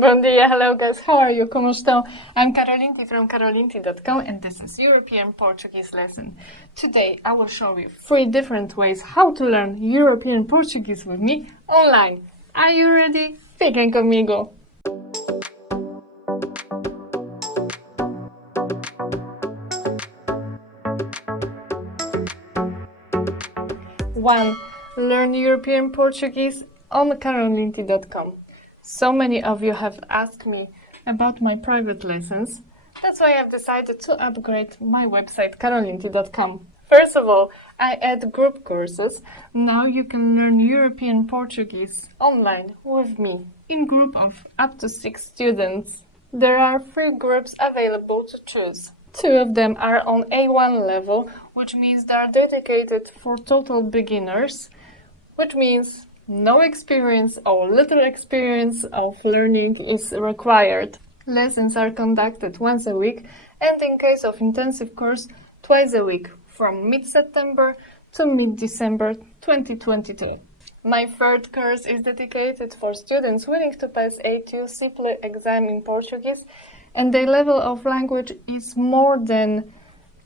Bom dia, hello guys, how are you? Como estão? I'm Karolinti from karolinti.com and this is European Portuguese lesson. Today I will show you 3 different ways how to learn European Portuguese with me online. Are you ready? Fiquem comigo! 1. Learn European Portuguese on karolinti.com. So many of you have asked me about my private lessons. That's why I've decided to upgrade my website karolinti.com. First of all, I add group courses. Now you can learn European Portuguese online with me in group of up to 6 students. There are 3 groups available to choose. 2 of them are on A1 level, which means they are dedicated for total beginners, which means no experience or little experience of learning is required. Lessons are conducted once a week and in case of intensive course, twice a week from mid-September to mid-December 2022. My third course is dedicated for students willing to pass A2 simple exam in Portuguese and their level of language is more than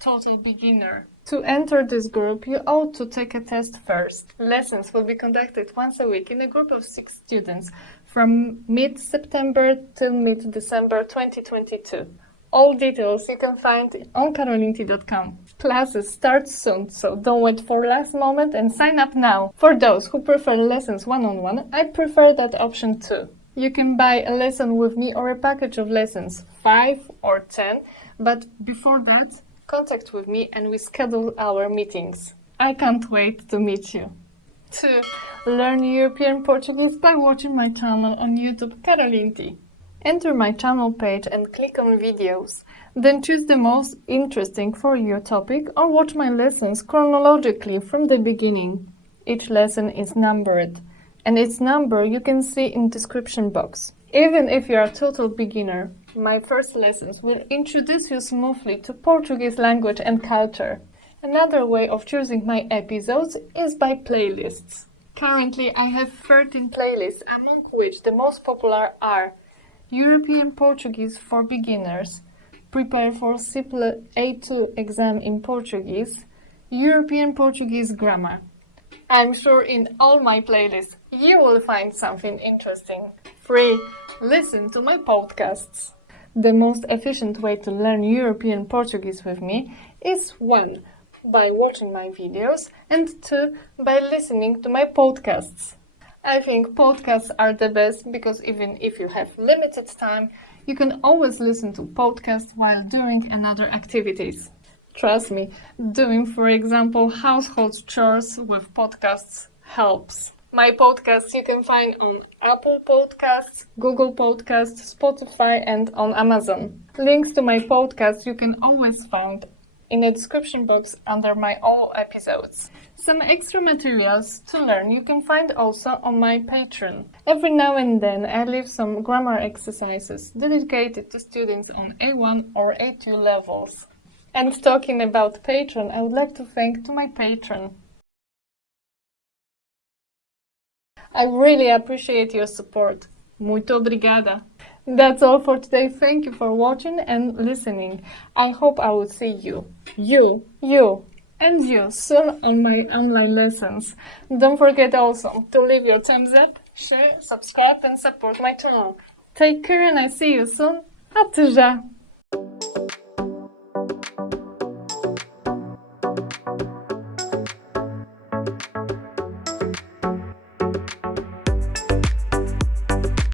total beginner. To enter this group, you ought to take a test first. Lessons will be conducted once a week in a group of 6 students from mid-September till mid-December 2022. All details you can find on karolinti.com. Classes start soon, so don't wait for last moment and sign up now. For those who prefer lessons one-on-one, I prefer that option too. You can buy a lesson with me or a package of lessons, 5 or 10, but before that, contact with me and we schedule our meetings. I can't wait to meet you. 2. Learn European Portuguese by watching my channel on YouTube Karolinti. Enter my channel page and click on videos. Then choose the most interesting for your topic or watch my lessons chronologically from the beginning. Each lesson is numbered, and its number you can see in description box. Even if you are a total beginner, my first lessons will introduce you smoothly to Portuguese language and culture. Another way of choosing my episodes is by playlists. Currently I have 13 playlists, among which the most popular are European Portuguese for beginners, Prepare for simple A2 exam in Portuguese, European Portuguese grammar. I'm sure in all my playlists you will find something interesting. 3. Listen to my podcasts. The most efficient way to learn European Portuguese with me is 1. By watching my videos and 2. By listening to my podcasts. I think podcasts are the best because even if you have limited time, you can always listen to podcasts while doing another activities. Trust me, doing, for example, household chores with podcasts helps. My podcasts you can find on Apple Podcasts, Google Podcasts, Spotify and on Amazon. Links to my podcasts you can always find in the description box under my all episodes. Some extra materials to learn you can find also on my Patreon. Every now and then I leave some grammar exercises dedicated to students on A1 or A2 levels. And talking about Patreon, I would like to thank to my patron. I really appreciate your support. Muito obrigada. That's all for today. Thank you for watching and listening. I hope I will see you and you soon on my online lessons. Don't forget also to leave your thumbs up, share, subscribe and support my channel. Take care and I see you soon. Até já!